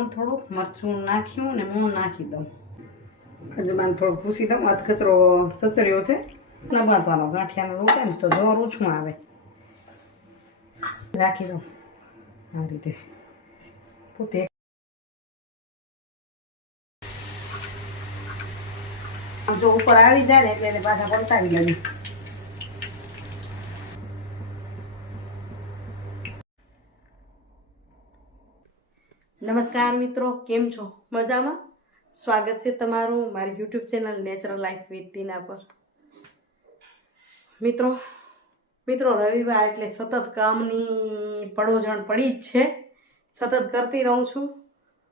મૂળ થોડુંક મરચું નાખ્યું ને મૂળ નાખી દઉં. અજમાન થોડુંક ભૂસી દઉં. હાથ કચરો ચચર્યો છે ન બાંધવાનો. ગાંઠિયાનો લોટ ને તો જોર ઓછું આવે. રાખી દઉં આ રીતે પોતે. જો ઉપર આવી જાય ને એટલે એને પાછા પલટાવી લેવી. નમસ્કાર મિત્રો, કેમ છો? મજામાં? સ્વાગત છે તમારું મારી YouTube channel natural life with Tina પર. મિત્રો રવિવાર એટલે સતત કામની પડોજણ પડી જ છે. સતત કરતી રહું છું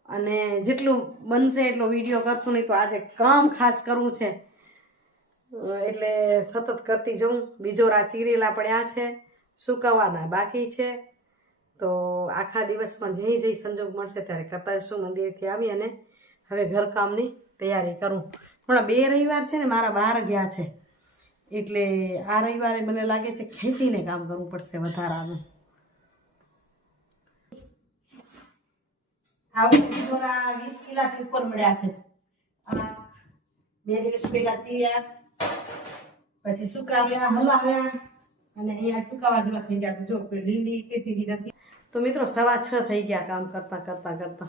અને જેટલું બનશે એટલો વિડીયો કરશું. નહીં તો આજે કામ ખાસ કરવું છે એટલે સતત કરતી જઉં. બીજોરા ચીરેલા પડ્યા છે, સુકવવાના બાકી છે. તો આખા દિવસમાં જે સંજોગ મળશે ત્યારે કરતા જઈશું. મંદિરથી આવી અને હવે ઘરકામની તૈયારી કરું. હમણાં 2 રવિવાર છે ને મારા બહાર ગયા છે એટલે આ રવિવારે મને લાગે છે ખેંચીને કામ કરવું પડશે વધારાનું. આવું 20 કિલાથી ઉપર મળ્યા છે. આ 2 દિવસ પહેલા ચીર્યા, પછી સુકાવ્યા, હલાવ્યા અને અહીંયા સુકાવા જેવા થઈ ગયા છે. જો લીલી કે ચીરી નથી. તો મિત્રો 6:15 થઈ ગયા કામ કરતા.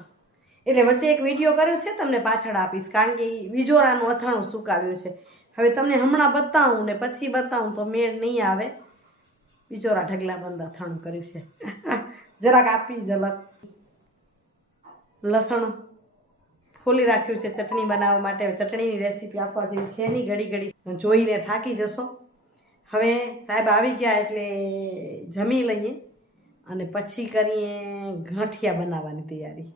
એટલે વચ્ચે એક વિડીયો કર્યો છે, તમને પાછળ આપીશ, કારણ કે બીજોરાનું અથાણું સુકાવ્યું છે. હવે તમને હમણાં બતાવું ને પછી બતાવું તો મેળ નહીં આવે. બીજોરા ઢગલા બંધ અથાણું કર્યું છે. જરાક આપી ઝલક. લસણ ફોલી રાખ્યું છે ચટણી બનાવવા માટે. ચટણીની રેસીપી આપવા જેવી છે નહીં, ઘડી જોઈને થાકી જશો. હવે સાહેબ આવી ગયા એટલે જમી લઈએ અને પછી કરીએ ગાંઠિયા બનાવવાની તૈયારી.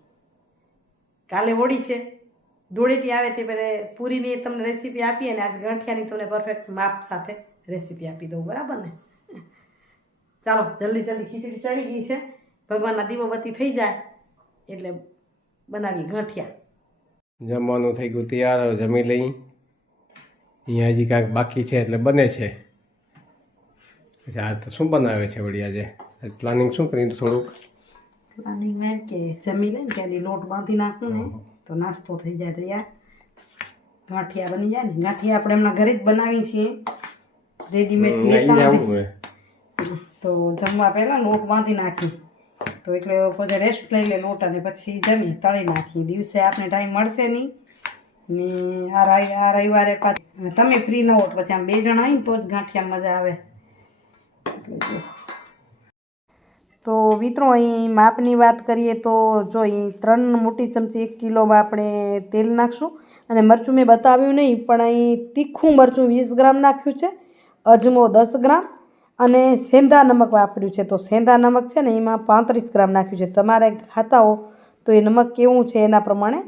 કાલે હોળી છે, ધૂળેટી આવે તે પહેલાં પૂરીની તમને રેસીપી આપી અને આજ ગાંઠિયાની તમને પરફેક્ટ માપ સાથે રેસીપી આપી દઉં, બરાબર ને? ચાલો જલ્દી ખીચડી ચડી ગઈ છે. ભગવાનના દીવોબત્તી થઈ જાય એટલે બનાવી ગાંઠિયા. જમવાનું થઈ ગયું તૈયાર, જમી લઈ. અહીંયા હજી કાંઈક બાકી છે એટલે બને છે. આ તો શું બનાવે છે વળી આજે? પ્લાનિંગ શું કર્યું? થોડુંક પ્લાનિંગ એમ કે જમી લઈને ત્યાંથી લોટ બાંધી નાખું ને તો નાસ્તો થઈ જાય તૈયાર. ગાંઠિયા બની જાય ને. ગાંઠિયા આપણે એમના ઘરે જ બનાવીએ છીએ, રેડીમેડ લેતા નથી. તો જમવા પહેલાં લોટ બાંધી નાખી તો એટલે પછી રેસ્ટ લઈ લે લોટ અને પછી જમી તળી નાખી. દિવસે આપણે ટાઈમ મળશે નહીં ને આ રવિવારે પાછી તમે ફ્રી ન હો તો પછી આમ 2 જણા આવીને તો જ ગાંઠિયા મજા આવે. તો મિત્રો અહીં માપની વાત કરીએ તો જો અહીં 3 મોટી ચમચી 1 કિલોમાં આપણે તેલ નાખશું. અને મરચું મેં બતાવ્યું નહીં પણ અહીં તીખું મરચું 20 ગ્રામ નાખ્યું છે, અજમો 10 ગ્રામ અને સેંધા નમક વાપર્યું છે. તો સેંધા નમક છે ને એમાં 35 ગ્રામ નાખ્યું છે. તમારે ખાતા હો તો એ નમક કેવું છે એના પ્રમાણે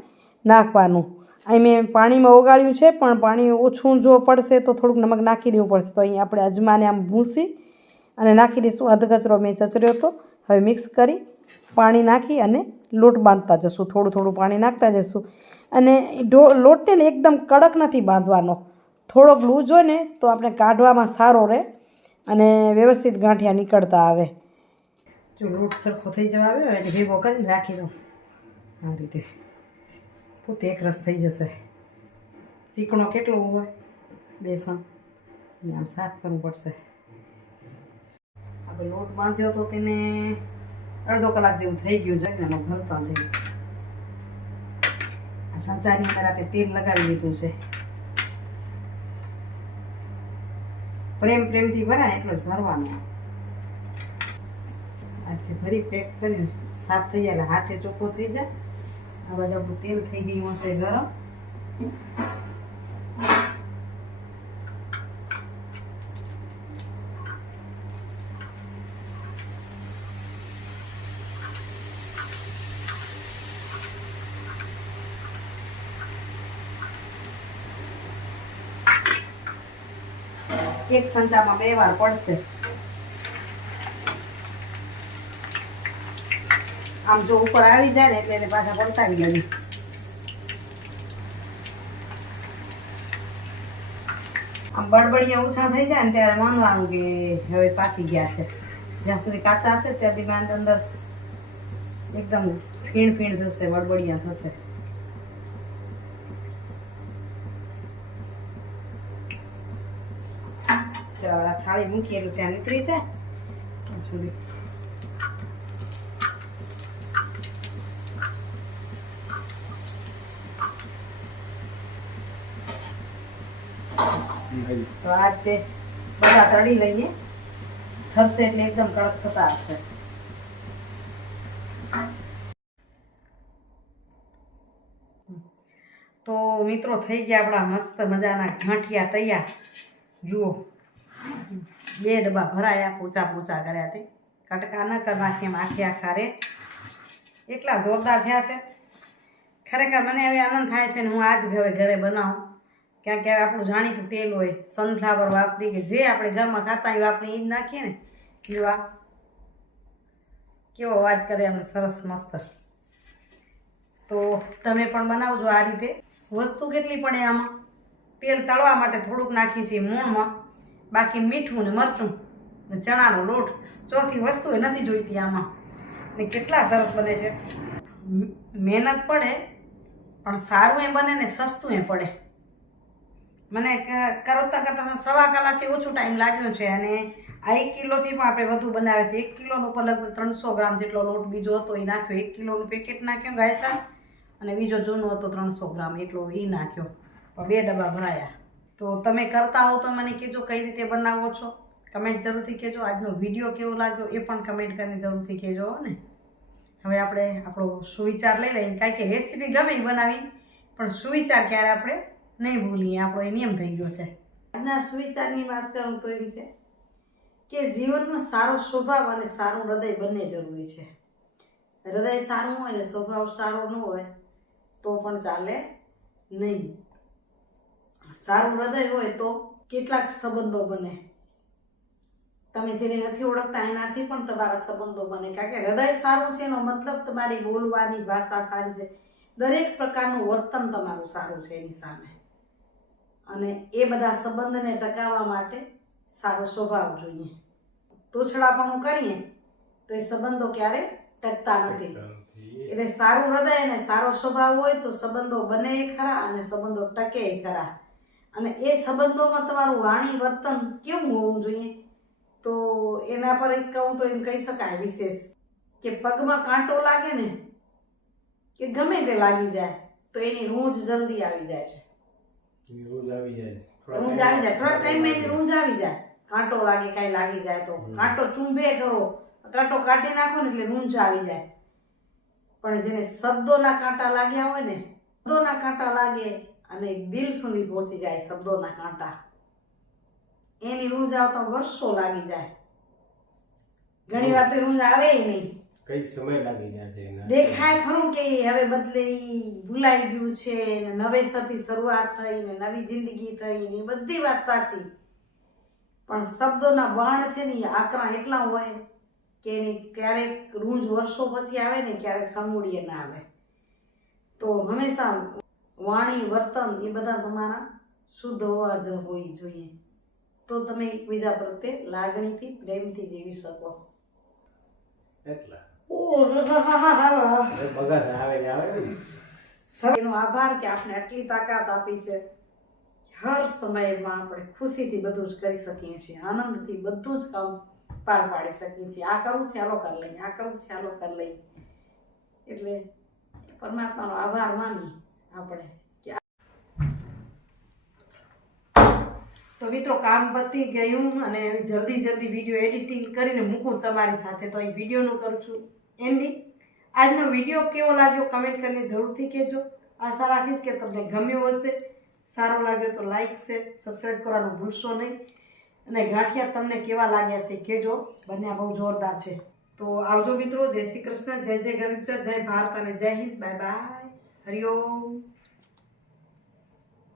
નાખવાનું. અહીં મેં પાણીમાં ઓગાળ્યું છે પણ પાણી ઓછું જો પડશે તો થોડુંક નમક નાખી દેવું પડશે. તો અહીં આપણે અજમાને આમ ભૂંસી અને નાખી દઈશું. અધકચરો મેં ચચર્યો હતો. હવે મિક્સ કરી પાણી નાખી અને લોટ બાંધતા જશું. થોડું પાણી નાખતા જશું. અને લોટને ને એકદમ કડક નથી બાંધવાનો, થોડોક લૂઝ હોય ને તો આપણે કાઢવામાં સારો રહે અને વ્યવસ્થિત ગાંઠિયા નીકળતા આવે. જો લોટ સરખો થઈ જવા આવ્યો એટલે ભેગો કરીને રાખી દઉં આ રીતે. પોતે એક રસ થઈ જશે. ચીકણો કેટલો હોય બેસન આમ સાફ કરવું પડશે. આપણે લોટ બાંધ્યો તો તેને અડધો કલાક જેવું થઈ ગયું છે ને ભરતા જઈએ. આ સંચારની અંદર આપણે તેલ લગાવી દીધું છે. પ્રેમથી ભરાય એટલો જ ભરવાનો. આથી ભરી પેક કરીને સાફ થઈ જાય એટલે હાથે ચોખ્ખો થઈ જાય. આ બાજુ આપણું તેલ થઈ ગયું હશે ગરમ. એક સંચામાં 2 વાર પડશે. આમ જો ઉપર આવી જાય ને એટલે એને પાછા પલટાવી લેવી. આમ બળબડિયા ઓછા થઈ જાય ને ત્યારે માનવાનું કે હવે પાકી ગયા છે. જ્યાં સુધી કાચા છે ત્યાં સુધી અંદર એકદમ ફીણ ફીણ થશે, વળવળિયા થશે. ચાલો આ થાળી મૂકી એટલે ત્યાં નીકળી જાય ત્યાં સુધી. તો આ રીતે બધા તળી લઈએ, થશે એટલે એકદમ કડક થતા હશે. તો મિત્રો થઈ ગયા આપણા મસ્ત મજાના ગાંઠિયા તૈયાર. જુઓ 2 ડબ્બા ભરાયા, પોચા પોચા કર્યા તે કટકા ન કરી નાખીએ એમ આખે આખા રે. એટલા જોરદાર થયા છે ખરેખર. મને હવે આનંદ થાય છે ને હું આજ હવે ઘરે બનાવું. ક્યાં કે આપણું જાણીતું તેલ હોય સનફ્લાવર વાપરી કે જે આપણે ઘરમાં ખાતા હોય વાપરી એ જ નાખીએ ને. જોવા કેવો અવાજ કરે એમ સરસ મસ્ત. તો તમે પણ બનાવજો આ રીતે. વસ્તુ કેટલી પડે આમાં? તેલ તળવા માટે થોડુંક નાખી છે મૂણમાં, બાકી મીઠું ને મરચું ને ચણાનો લોટ. ચોથી વસ્તુ એ નથી જોઈતી આમાં. ને કેટલા સરસ બને છે. મહેનત પડે પણ સારું એ બને ને સસ્તું એ પડે. મને કરતા કરતાં 1.25 કલાકથી ઓછું ટાઈમ લાગ્યો છે. અને આ 1 કિલોથી પણ આપણે વધુ બનાવે છે. 1 કિલોનો ઉપર લગભગ 300 ગ્રામ જેટલો લોટ બીજો હતો એ નાખ્યો. 1 કિલોનું પેકેટ નાખ્યો ગાયસા, અને બીજો જૂનો હતો 300 ગ્રામ એટલો એ નાખ્યો. પણ 2 ડબ્બા ભરાયા. તો તમે કરતા હો તો મને કહેજો કઈ રીતે બનાવો છો, કમેન્ટ જરૂરથી કહેજો. આજનો વિડીયો કેવો લાગ્યો એ પણ કમેન્ટ કરીને જરૂરથી કહેજો ને. હવે આપણે આપણો સુવિચાર લઈ લઈએ. કાંઈ કે રેસીપી ગમે એ બનાવી, પણ સુવિચાર ક્યારે આપણે નહીં ભૂલીએ, આપણો એ નિયમ થઈ ગયો છે. આજના સુવિચારની વાત કરું તો એમ છે કે જીવનમાં સારો સ્વભાવ અને સારું હૃદય બંને જરૂરી છે. હૃદય સારું હોય ને સ્વભાવ સારો ન હોય તો પણ ચાલે નહીં. સારું હૃદય હોય તો કેટલાક સંબંધો બને. તમે જેને નથી ઓળખતા એનાથી પણ તમારા સંબંધો બને. કારણ કે હૃદય સારું છે એનો મતલબ તમારી બોલવાની ભાષા સારી છે, દરેક પ્રકારનું વર્તન તમારું સારું છે એની સામે. અને એ બધા સંબંધને ટકાવવા માટે સારો સ્વભાવ જોઈએ. તોછડાપણું કરીએ તો એ સંબંધો ક્યારે ટકતા નથી. એટલે સારું હૃદય અને સારો સ્વભાવ હોય તો સંબંધો બને ખરા અને સંબંધો ટકે ખરા. અને એ સંબંધોમાં તમારું વાણી વર્તન કેવું હોવું જોઈએ? તો એના પર એક કહું તો એમ કહી શકાય વિશેષ કે પગમાં કાંટો લાગે ને કે ગમે તે લાગી જાય તો એની રૂંજ જલ્દી આવી જાય છે. રૂંજ આવી જાય, થોડા ટાઈમમાં એની રૂંજ આવી જાય. કાંટો લાગે, કાંઈ લાગી જાય તો કાંટો ચૂંભે કરો, કાંટો કાઢી નાખો ને એટલે રૂંજ આવી જાય. પણ જેને શબ્દોના કાંટા લાગ્યા હોય ને, શબ્દોના કાંટા લાગે અને દિલ સુધી પહોંચી જાય શબ્દોના કાંટા, એની રૂંજ આવતા વર્ષો લાગી જાય. ઘણી વાર તો રૂંજ આવે નહીં, કઈ સમય લાગી જાય છે. દેખાય ખરું કે હવે બદલે ભૂલાઈ ગયું છે ને નવેસરથી શરૂઆત થઈ ને નવી જિંદગી થઈ ને બધી વાત સાચી. પણ શબ્દોના બાણ છે ને એ આકરા એટલા હોય કે એની ક્યારેક રૂંજ વર્ષો પછી આવે ને ક્યારેક સમૂડીએ ના આવે. તો હંમેશા વાણી વર્તન એ બધા તમારા શુદ્ધ હોવા જ હોવી જોઈએ. તો તમે એકબીજા પ્રત્યે લાગણીથી પ્રેમથી જીવી શકો. એનો આભાર કે આપણે આટલી તાકાત આપી છે. હર સમયમાં આપણે ખુશીથી બધું જ કરી શકીએ છીએ, આનંદથી બધું જ કામ પાર પાડી શકીએ છીએ. આ કરવું છે હાલો કરી લઈએ, આ કરવું છે હાલો કરી લઈએ. એટલે પરમાત્માનો આભાર માની આપણે. તો મિત્રો કામ પતી ગયું અને જલ્દી વિડીયો એડિટિંગ કરીને મૂકું તમારી સાથે. તો એ વિડીયોનું કરું છું એન્ડિંગ. આજનો વિડીયો કેવો લાગ્યો કમેન્ટ કરીને જરૂરથી કહેજો. આશા રાખીશ કે તમને ગમ્યો હશે. સારો લાગ્યો તો લાઈક શેર સબસ્ક્રાઈબ કરવાનું ભૂલશો નહીં. અને ગાંઠિયા તમને કેવા લાગ્યા છે કહેજો. બન્યા બહુ જોરદાર છે. તો આવજો મિત્રો. જય શ્રી કૃષ્ણ, જય ગરુડ, જય ભારત અને જય હિન્દ. Bye bye, Hariom.